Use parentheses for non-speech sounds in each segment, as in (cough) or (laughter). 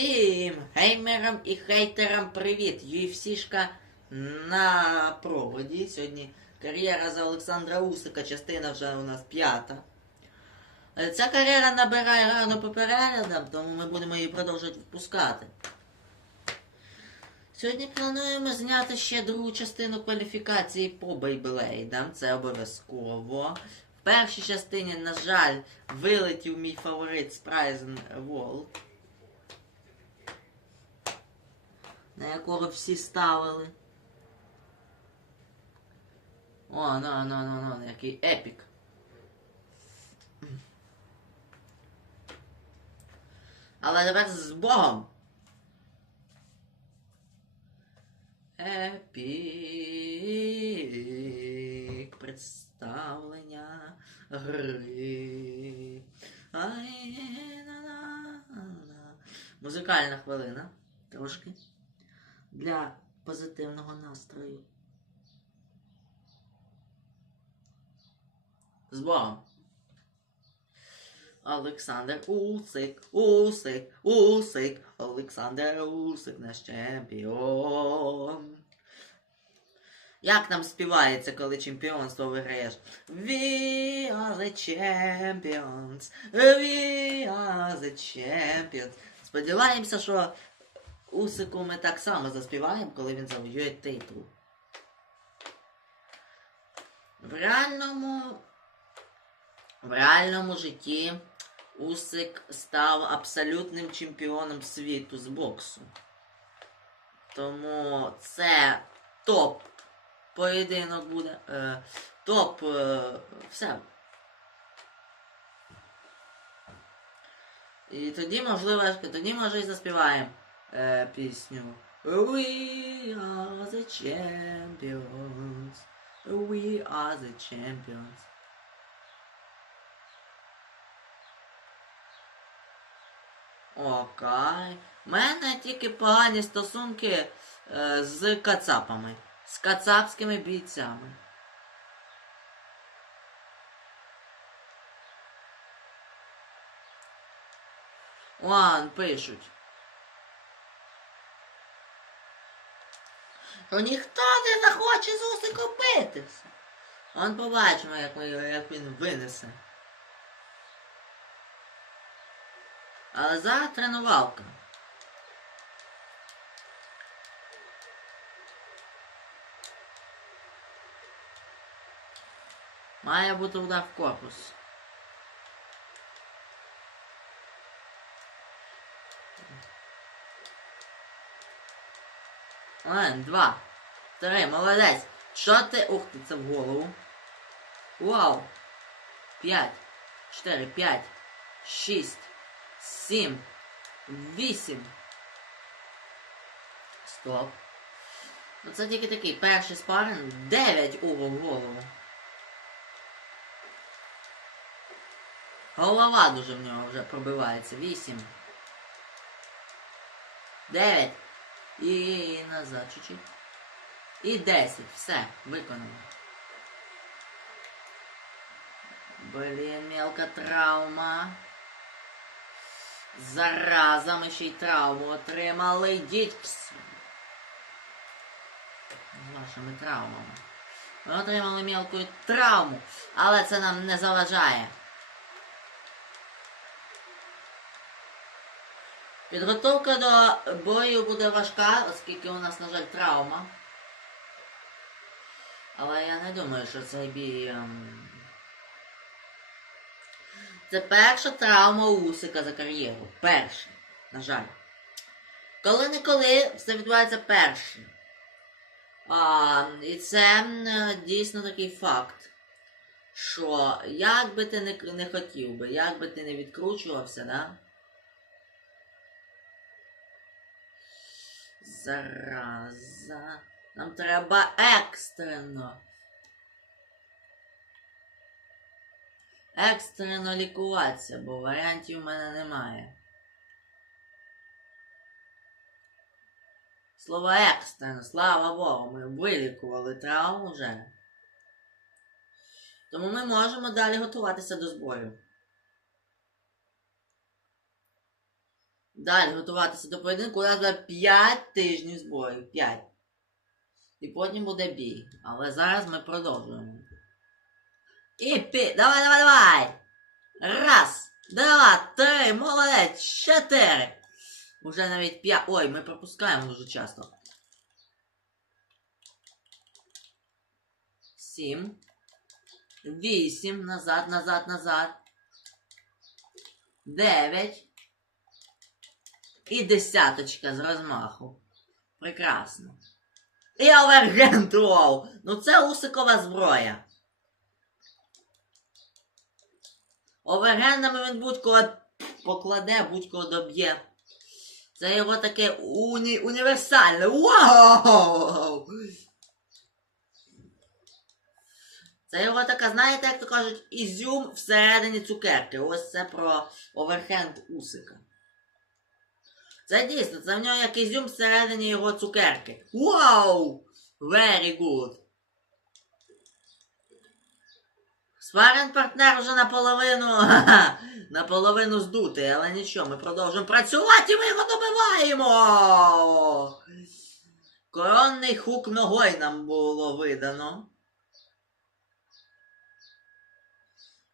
Всім геймерам і хейтерам привіт! UFC-шка на проводі. Сьогодні кар'єра за Олександра Усика, частина вже у нас п'ята. Е, Ця кар'єра набирає гарно по переглядам, тому ми будемо її продовжувати випускати. Сьогодні плануємо зняти ще другу частину кваліфікації по Бейблейдам. Це обов'язково. В першій частині, на жаль, вилетів мій фаворит Спрайзен Волк. На якого всі ставили. О, ну, ну, ну, ну, який епік. Але тепер з Богом. Епік представлення гри. Ай, на-на-на. Музикальна хвилина. Трошки для позитивного настрою. З Богом. Олександр Усик, Усик, Усик, Олександр Усик, наш чемпіон. Як нам співається, коли чемпіонство виграєш? We are the champions, we are the champions. Сподіваємося, що Усику ми так само заспіваємо, коли він завоює титул. В реальному, в реальному житті Усик став абсолютним чемпіоном світу з боксу. Тому це топ поєдинок буде. Е, топ е, все. І тоді, можливо, тоді може і заспіваємо е, пісню. We are the champions. We are the champions. Окей. У мене тільки погані стосунки е, з кацапами. З кацапськими бійцями. Вон, пишуть. Що ніхто не захоче з усиком битися. Он побачимо, як, ми, як він винесе. Але зараз тренувалка. Має бути удар в корпус. Один, два, три, молодець. Що ти? Ух ти, це в голову. Вау. П'ять, чотири, п'ять, шість, сім, вісім. Стоп. Ну це тільки такий перший спаринг. Дев'ять угол в голову. Голова дуже в нього вже пробивається. Вісім. Дев'ять. І назад чуть-чуть. І 10. Все, виконано. Блін, мелка травма. Зараза, ми ще й травму отримали. Йдіть всі. З вашими травмами. Ми отримали мелку травму, але це нам не заважає. Підготовка до бою буде важка, оскільки у нас, на жаль, травма. Але я не думаю, що цей бій. ем, Це перша травма Усика за кар'єру. Перша, на жаль. Коли-неколи все відбувається першим. А, і це дійсно такий факт. Що як би ти не, не хотів би, як би ти не відкручувався, да? Зараза. Нам треба екстрено. Екстрено лікуватися, бо варіантів в мене немає. Слово екстрено, слава Богу, ми вилікували травму вже. Тому ми можемо далі готуватися до збору. Далі готуватися до поєдинку. У нас буде 5 тижнів зборів. 5. І потім буде бій. Але зараз ми продовжуємо. І пі... Давай, давай, давай! Раз, два, три, молодець, чотири. Уже навіть п'ять. Ой, ми пропускаємо дуже часто. Сім. Вісім. Назад, назад, назад. Дев'ять. І десяточка з розмаху. Прекрасно. І овергент роу. Ну це усикова зброя. Овергендами він будь-кого покладе, будь-кого доб'є. Це його таке уні... універсальне. Вау! Це його така, знаєте, як то кажуть, ізюм всередині цукерки. Ось це про оверхенд усика. Це дійсно, це в нього як ізюм всередині його цукерки. Вау! Very good. Спарен партнер вже наполовину. (laughs) наполовину здутий, але нічого, ми продовжуємо працювати і ми його добиваємо. Коронний хук ногой нам було видано.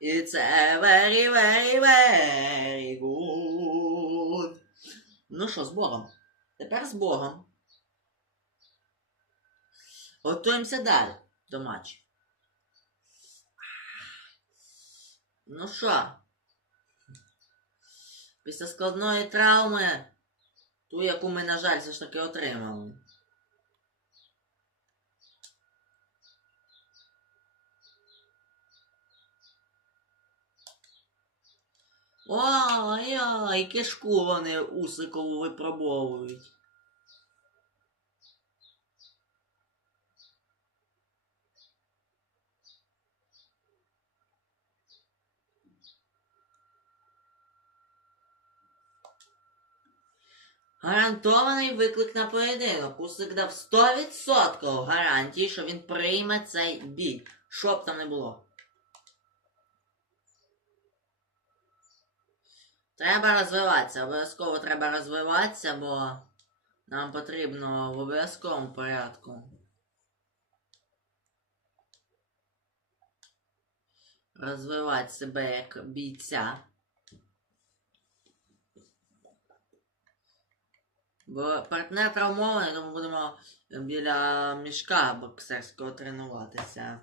І це very, very, very good. Ну що, з Богом? Тепер з Богом. Готуємося далі до матчу. Ну що? Після складної травми, ту, яку ми, на жаль, все ж таки отримали. Ой-ой, кишку вони усикову випробовують. Гарантований виклик на поєдинок. Усик дав 100% гарантії, що він прийме цей бій. Що б там не було. Треба розвиватися, обов'язково треба розвиватися, бо нам потрібно в обов'язковому порядку. Розвивати себе як бійця. Бо партнер травмований, тому будемо біля мішка боксерського тренуватися.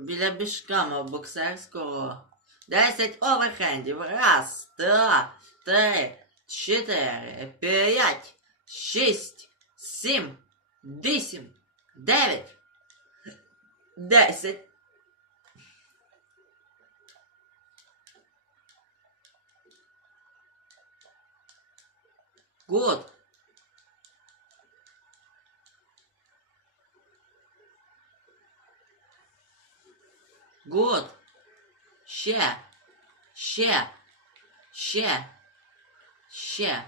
Біля мішка мого боксерського. 10 оверхендів. Раз, два, три, чотири, п'ять, шість, сім, вісім, дев'ять, десять. Good. Good. Ще. Ще. Ще. Ще.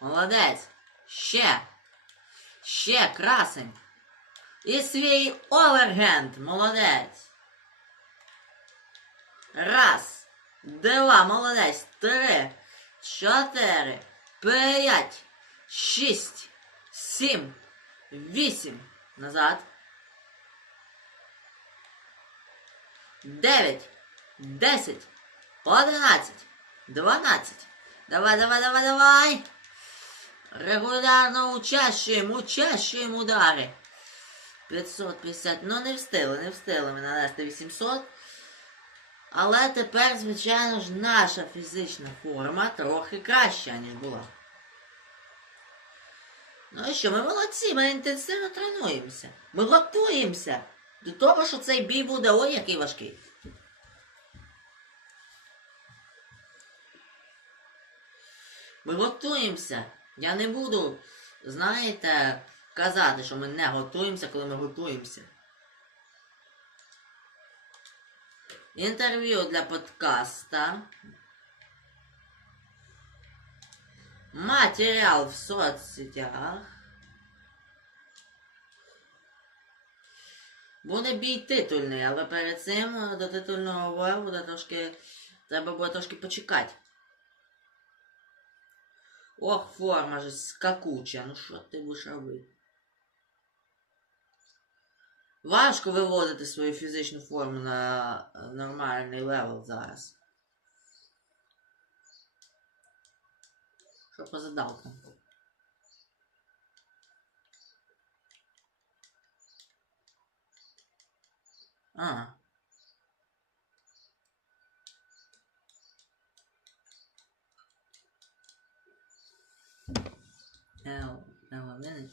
Молодець. Ще. Ще красень. І свій овергенд. Молодець. Раз. Два. Молодець. Три. Чотири. П'ять. Шість. Сім. Вісім. Назад. Дев'ять. Десять. Одинадцять. Дванадцять. Давай, давай, давай, давай. Регулярно учащуємо, учащуємо удари. 550. Ну не встигли, не встигли ми нанести 800. Але тепер, звичайно ж, наша фізична форма трохи краща, ніж була. Ну і що, ми молодці, ми інтенсивно тренуємося. Ми готуємося до того, що цей бій буде ой який важкий. Ми готуємося. Я не буду, знаєте, казати, що ми не готуємося, коли ми готуємося. Інтерв'ю для подкаста. Матеріал в соцсетях. Буде бій титульний, але перед цим е, до титульного бою буде трошки. Треба буде трошки почекати. Ох, форма же скакуча. Ну що ти будеш робити? Важко виводити свою фізичну форму на е, нормальний левел зараз. Що по задавкам? А. L, L1.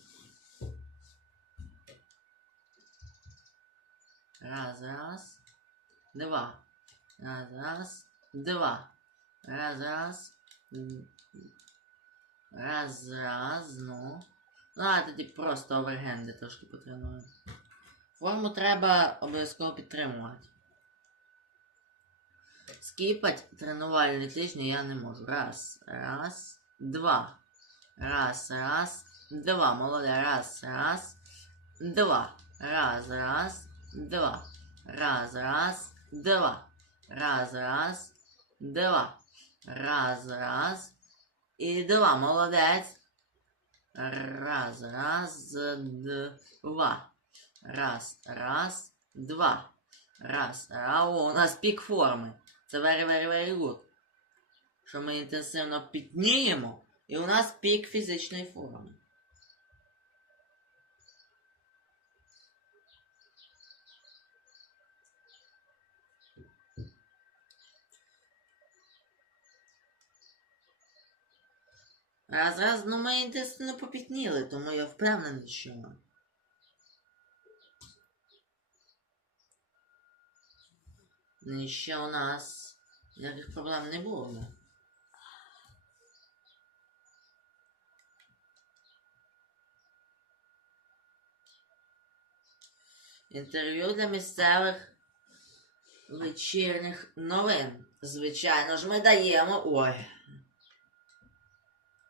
Раз, раз. Два. Раз, раз. Два. Раз, раз. Раз, раз, ну. Ну, а тоді просто овергенди трошки потренуємо. Форму треба обов'язково підтримувати. Скіпать тренувальні тижні я не можу. Раз, раз, два. Раз, раз, два. Молодець. Раз, раз, два. Раз, раз, два. Раз, раз, два. Раз, раз, два. Раз, раз. І два. Молодець. Раз, раз, два. Раз, раз, два. Раз, раз. О, у нас пік форми. Це very, very, very good. Що ми інтенсивно пітніємо, і у нас пік фізичної форми. Раз, раз, ну ми інтенсивно попітніли, тому я впевнений, що. І ще у нас ніяких проблем не було. Інтерв'ю для місцевих вечірніх новин. Звичайно ж, ми даємо. Ой.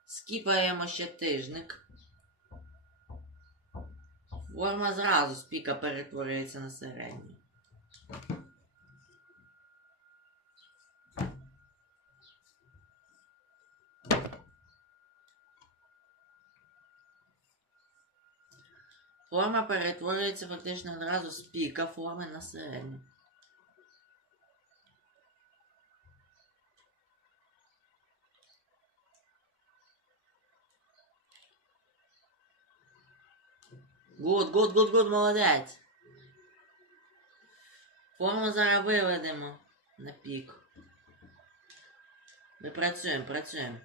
Скіпаємо ще тижник. Форма зразу з піка перетворюється на середню. Форма перетворюється фактично одразу з піка форми на середню. Гуд, гуд, гуд, гуд, молодець. Форму зараз виведемо на пік. Ми працюємо, працюємо.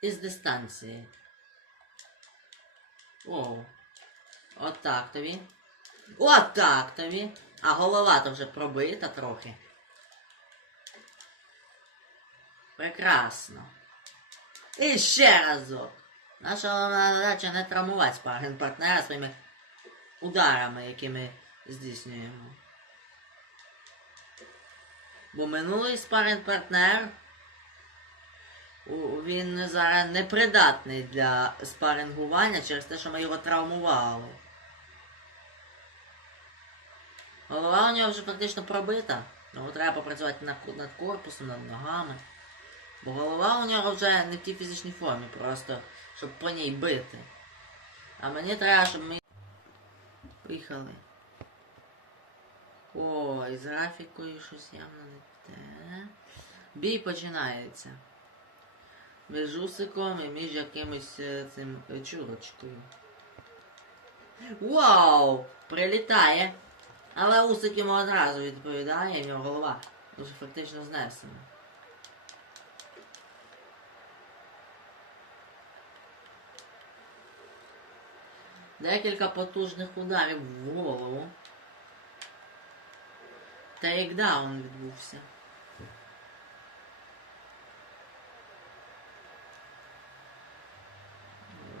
Із дистанції. Оу. Отак тобі. Отак тобі. А голова то вже пробита трохи. Прекрасно. І ще разок. Наша задача не травмувати спарринг партнера своїми ударами, які ми здійснюємо. Бо минулий спарринг партнер він зараз непридатний для спарингування через те, що ми його травмували. Голова у нього вже фактично пробита. Тому треба попрацювати над корпусом, над ногами. Бо голова у нього вже не в тій фізичній формі, просто щоб по ній бити. А мені треба, щоб ми. Поїхали. Ой, з графікою щось явно не те. Бій починається. Між усиком і між якимось е, цим е, чурочкою. Вау! Прилітає! Але усик йому одразу відповідає, в нього голова дуже фактично знесена. Декілька потужних ударів в голову. Тейкдаун відбувся.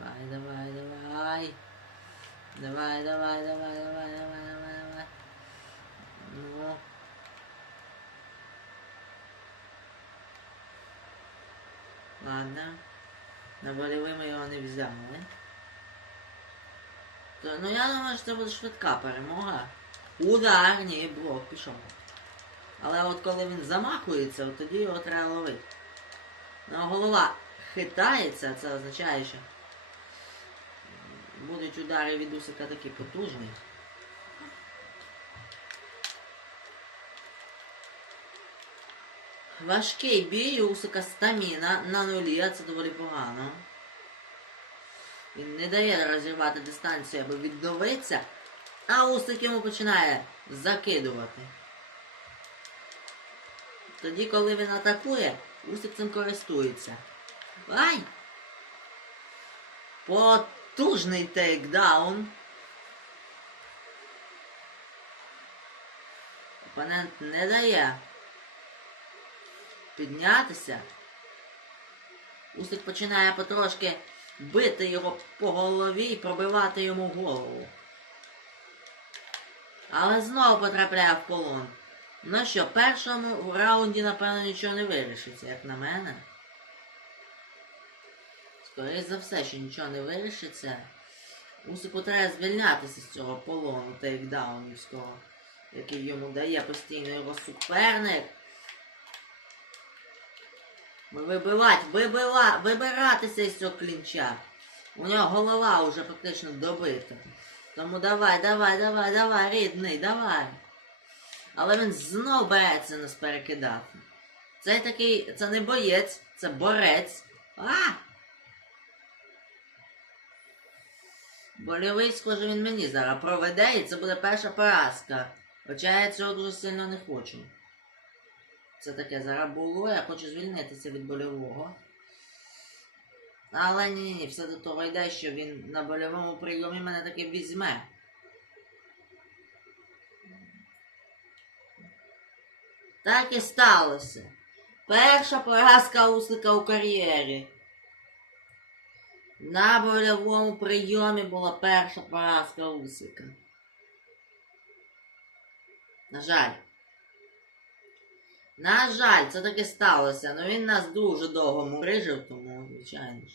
Давай, давай, давай. Давай, давай, давай, давай, давай, давай, давай. Ну. Ладно. На болевий ми його не взяли. То, ну я думаю, що це буде швидка перемога. Удар, ні, блок пішов. Але от коли він замахується, от тоді його треба ловити. Ну, голова хитається, це означає, що будуть удари від Усика такі потужні. Важкий бій, Усика стаміна на нулі, а це доволі погано. Він не дає розірвати дистанцію, аби відновитися, а Усик йому починає закидувати. Тоді, коли він атакує, Усик цим користується. Ай! Тейкдаун. Опонент не дає піднятися. Усик починає потрошки бити його по голові і пробивати йому голову. Але знову потрапляє в полон. Ну що, в першому раунді, напевно, нічого не вирішиться, як на мене. Скоріше за все, що нічого не вирішиться. Усику треба звільнятися з цього полону тейкдаунівського, який йому дає постійно його суперник. Вибивати, вибива, вибиратися із цього клінча. У нього голова вже практично добита. Тому давай, давай, давай, давай, рідний, давай. Але він знов береться нас перекидати. Це такий, це не боєць, це борець. А! Больовий, схоже, він мені зараз проведе, і це буде перша поразка. Хоча я цього дуже сильно не хочу. Це таке зараз було, я хочу звільнитися від больового. Але ні, ні, все до того йде, що він на больовому прийомі мене таки візьме. Так і сталося. Перша поразка Услика у кар'єрі. На больовому прийомі була перша поразка Услика. На жаль. На жаль, це таки сталося, але він нас дуже довго мурижив, тому, звичайно ж.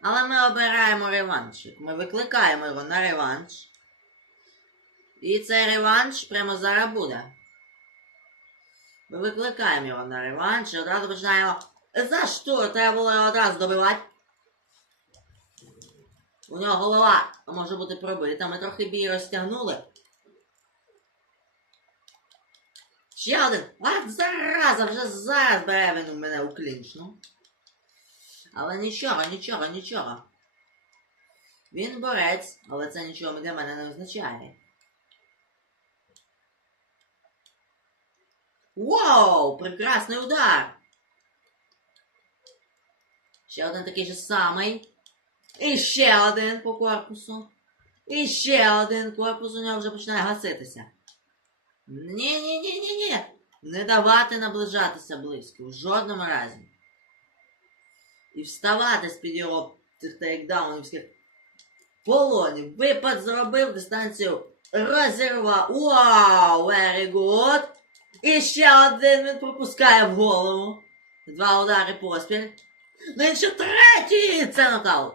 Але ми обираємо реваншик. Ми викликаємо його на реванш. І цей реванш прямо зараз буде. Ми викликаємо його на реванш і одразу починаємо. За що? Треба було його одразу добивати. У нього голова може бути пробита. Ми трохи бій розтягнули. Ще один. А, зараза, вже зараз бере він у мене у клінч, ну. Але нічого, нічого, нічого. Він борець, але це нічого для мене не означає. Вау! Прекрасний удар! Ще один такий же самий. І ще один по корпусу. І ще один корпус у нього вже починає гаситися. Ні-ні-ні-ні-ні. Не давати наближатися близько. В жодному разі. І вставати з-під його цих тейкдаунівських полонів. Випад зробив, дистанцію розірвав. Вау! Very good! І ще один він пропускає в голову. Два удари поспіль. Ну і ще третій! Це нокаут.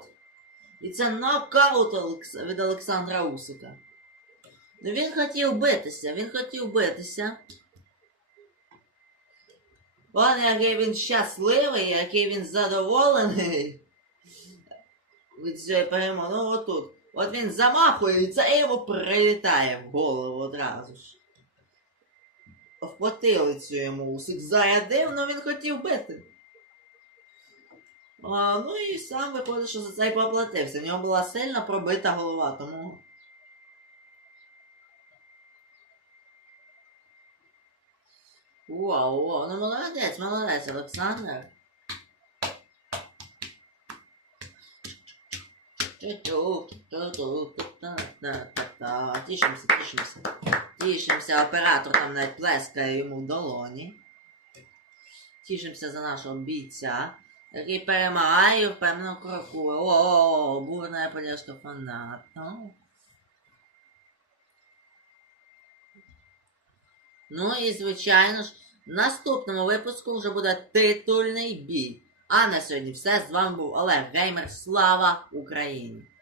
І це нокаут від Олександра Усика. Ну він хотів битися, він хотів битися. Вон який він щасливий, який він задоволений від цієї перемоги. Ну отут. От він замахується і йому прилітає в голову одразу ж. В потилицю йому усик зарядив, але він хотів бити. А, ну і сам виходить, що за це й поплатився. В нього була сильно пробита голова, тому. Вау, вау, ну молодець, молодець, Олександр. Тішимося, тішимося. Тішимося, оператор там навіть плескає йому в долоні. Тішимося за нашого бійця, який перемагає і впевнено крокує. О, бурна поддержка фанату. Ну і звичайно ж, в наступному випуску вже буде титульний бій. А на сьогодні все. З вами був Олег Геймер. Слава Україні!